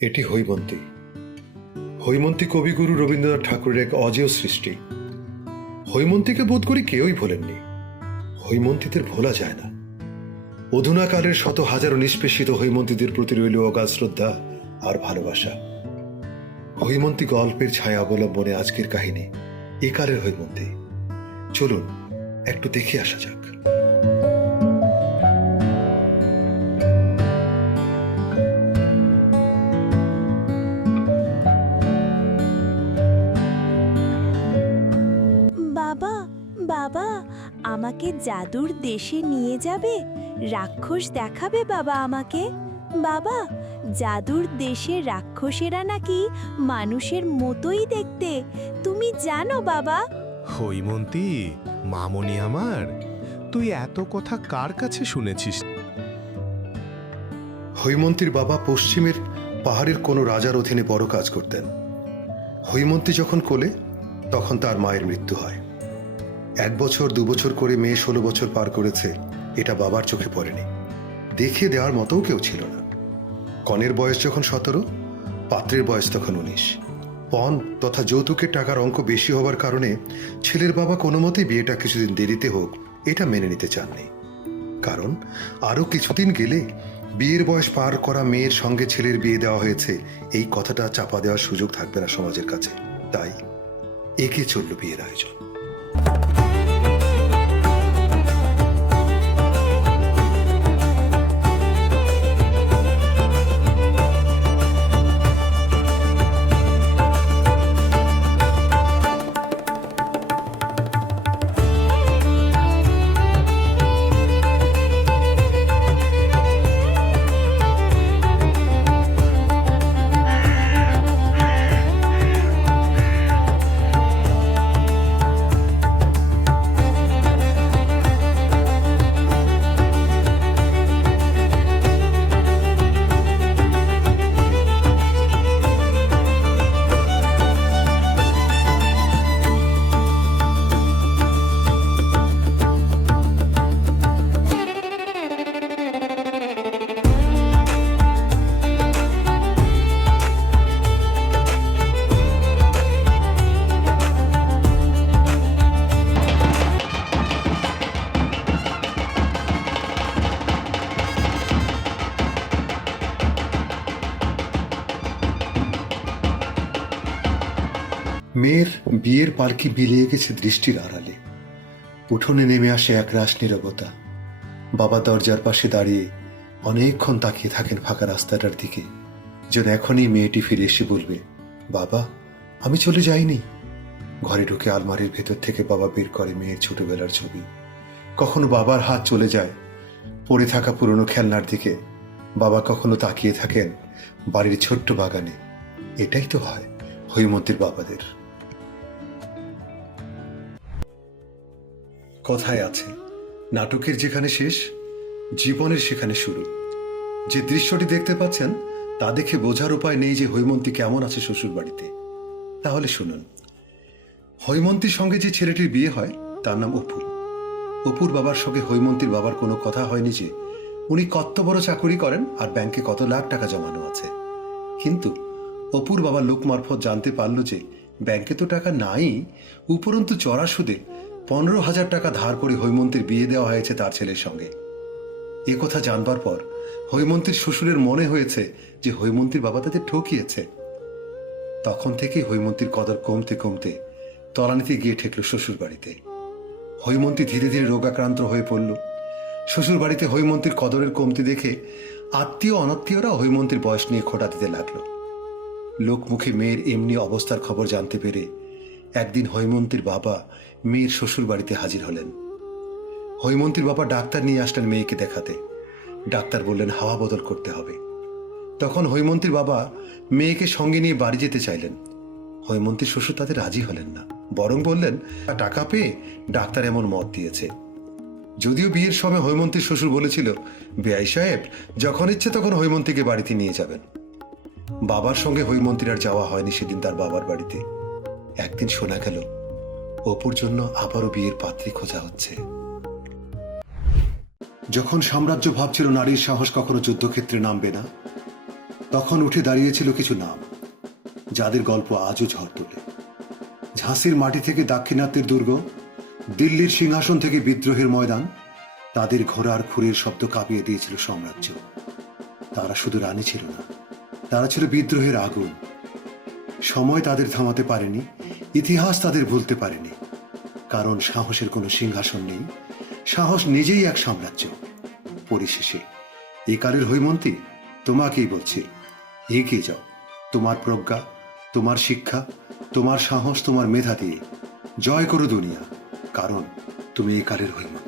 এটি হৈমন্তী। হৈমন্তী কবিগুরু রবীন্দ্রনাথ ঠাকুরের এক অজেয় সৃষ্টি। হৈমন্তীকে বোধ করি কেউই ভোলেননি। হৈমন্তীদের ভোলা যায় না। অধুনাকালের শত হাজারো নিষ্পেষিত হৈমন্তীদের প্রতি রইল অগাধ শ্রদ্ধা আর ভালোবাসা। হৈমন্তী গল্পের ছায়া অবলম্বনে আজকের কাহিনী একালের হৈমন্তী। চলুন একটু দেখে আসা যাক। বাবা বাবা, আমাকে জাদুর দেশে নিয়ে যাবে? রাক্ষস দেখাবে বাবা আমাকে? বাবা, জাদুর দেশে রাক্ষসেরা নাকি মানুষের মতোই দেখতে, তুমি জানো বাবা? হৈমন্তী, মামনি আমার, তুই এত কথা কার কাছে শুনেছিস? হৈমন্তীর বাবা পশ্চিমের পাহাড়ের কোনো রাজার অধীনে বড় কাজ করতেন। হৈমন্তী যখন কোলে, তখন তার মায়ের মৃত্যু হয়। 1 বছর 2 বছর করে মেয়ে 16 বছর পার করেছে, এটা বাবার চোখে পড়েনি। দেখিয়ে দেওয়ার মতোও কেউ ছিল না। কনের বয়স যখন 17, পাত্রের বয়স তখন 19। পণ তথা যৌতুকের টাকার অঙ্ক বেশি হবার কারণে ছেলের বাবা কোনো মতেই বিয়েটা কিছুদিন দেরিতে হোক এটা মেনে নিতে চাননি। কারণ আরও কিছুদিন গেলে বিয়ের বয়স পার করা মেয়ের সঙ্গে ছেলের বিয়ে দেওয়া হয়েছে, এই কথাটা চাপা দেওয়ার সুযোগ থাকবে না সমাজের কাছে। তাই এগিয়ে চলল বিয়ের আয়োজন। মেয়ের বিয়ের পালকি বিলিয়ে গেছে দৃষ্টির আড়ালে। উঠোনে নেমে আসে একরাশ নীরবতা। বাবা দরজার পাশে দাঁড়িয়ে অনেকক্ষণ তাকিয়ে থাকেন ফাঁকা রাস্তাটার দিকে, যেন এখনই মেয়েটি ফিরে এসে বলবে, বাবা আমি চলে যাইনি। ঘরে ঢুকে আলমারির ভেতর থেকে বাবা বের করে মেয়ের ছোটবেলার ছবি। কখনো বাবার হাত চলে যায় পড়ে থাকা পুরনো খেলনার দিকে। বাবা কখনো তাকিয়ে থাকেন বাড়ির ছোট্ট বাগানে। এটাই তো হয় হৈমন্তীর বাবাদের। কথায় আছে, নাটকের যেখানে শেষ, জীবনের সেখানে শুরু। যে দৃশ্যটি দেখতে পাচ্ছেন তা দেখে বোঝার উপায় নেই যে হৈমন্তী কেমন আছে শ্বশুর বাড়িতে। তাহলে শুনুন। হৈমন্তীর সঙ্গে যে ছেলেটির বিয়ে হয় তার নাম অপু। অপুর বাবার সঙ্গে হৈমন্তীর বাবার কোনো কথা হয়নি যে উনি কত বড় চাকুরি করেন আর ব্যাংকে কত লাখ টাকা জমানো আছে। কিন্তু অপুর বাবা লোক মারফত জানতে পারল যে ব্যাংকে তো টাকা নাই, উপরন্তু চড়া সুদে 15,000 টাকা ধার করে হৈমন্তীর বিয়ে দেওয়া হয়েছে তার ছেলের সঙ্গে। এ কথা জানবার পর হৈমন্তীর শ্বশুরের মনে হয়েছে যে হৈমন্তীর বাবা তাদের ঠকিয়েছে। তখন থেকেই হৈমন্তীর কদর কমতে কমতে তলানিতে গিয়ে ঠেকল শ্বশুর বাড়িতে। হৈমন্তী ধীরে ধীরে রোগাক্রান্ত হয়ে পড়ল। শ্বশুর বাড়িতে হৈমন্তীর কদরের কমতি দেখে আত্মীয় অনাত্মীয়রা হৈমন্তীর বয়স নিয়ে খোঁটা দিতে লাগলো। লোকমুখে মেয়ের এমনি অবস্থার খবর জানতে পেরে একদিন হৈমন্তীর বাবা মেয়ের শ্বশুর বাড়িতে হাজির হলেন। হৈমন্তীর বাবা ডাক্তার নিয়ে আসলেন মেয়েকে দেখাতে। ডাক্তার বললেন হাওয়া বদল করতে হবে। তখন হৈমন্তীর বাবা মেয়েকে সঙ্গে নিয়ে বাড়ি যেতে চাইলেন। হৈমন্তীর শ্বশুর তাতে রাজি হলেন না, বরং বললেন টাকা পেয়ে ডাক্তার এমন মত দিয়েছে। যদিও বিয়ের সময় হৈমন্তীর শ্বশুর বলেছিল, বেআই সাহেব যখন ইচ্ছে তখন হৈমন্তীকে বাড়িতে নিয়ে যাবেন। বাবার সঙ্গে হৈমন্তীর আর যাওয়া হয়নি সেদিন তার বাবার বাড়িতে। একদিন শোনা গেল অপুর জন্য আবারও বিয়ের পাত্রী খোঁজা হচ্ছে। যখন সাম্রাজ্য ভাবছিল নারীর সাহস কখনো যুদ্ধক্ষেত্রে নামবে না, তখন উঠে দাঁড়িয়েছিল কিছু নাম, যাদের গল্প আজও ঝড় তোলে। ঝাঁসির মাটি থেকে দাক্ষিণাত্যের দুর্গ, দিল্লির সিংহাসন থেকে বিদ্রোহের ময়দান, তাদের ঘোড়ার খুরের শব্দ কাঁপিয়ে দিয়েছিল সাম্রাজ্য। তারা শুধু রানী ছিল না, তারা ছিল বিদ্রোহের আগুন। সময় তাদের থামাতে পারেনি, ইতিহাস তাদের ভুলতে পারেনি। কারণ সাহসের কোনো সিংহাসন নেই, সাহস নিজেই এক সাম্রাজ্য। পরিশেষে এই কালের হৈমন্তী তোমাকেই বলছি, এগিয়ে যাও তোমার প্রজ্ঞা, তোমার শিক্ষা, তোমার সাহস, তোমার মেধা দিয়ে জয় করো দুনিয়া, কারণ তুমি এই কালের হৈমন্তী।